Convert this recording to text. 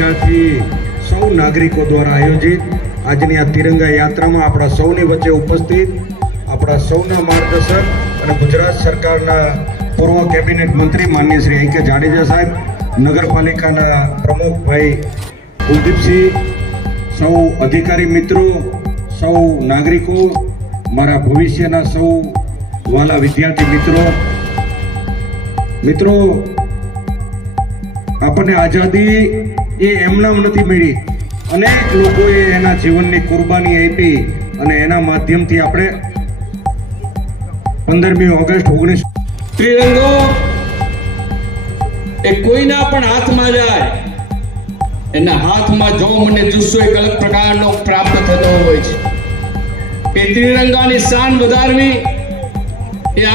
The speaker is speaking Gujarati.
વિદ્યાર્થી સૌ નાગરિકો દ્વારા આયોજિત આજની આ તિરંગા યાત્રામાં આપણા સૌની વચ્ચે ઉપસ્થિત આપણા સૌના માર્ગદર્શક અને ગુજરાત સરકારના પૂર્વ કેબિનેટ મંત્રી માનનીય શ્રી આઈ કે જાડેજા સાહેબ, નગરપાલિકાના પ્રમુખ ભાઈ કુલદીપસિંહ, સૌ અધિકારી મિત્રો, સૌ નાગરિકો, મારા ભવિષ્યના સૌ વાલા વિદ્યાર્થી મિત્રો, આપણને આઝાદી એ એમનામ નથી મળી. અનેક લોકોએ એના જીવનની કુરબાની આપી અને એના માધ્યમથી આપણે 15મી ઓગસ્ટ 19 ત્રિરંગો એ કોઈના પણ હાથમાં જાય, એના હાથમાં જો મને જુસ્સો એક અલગ પ્રકારનો પ્રાપ્ત થતો હોય છે. એ ત્રિરંગાની શાન વધારવી એ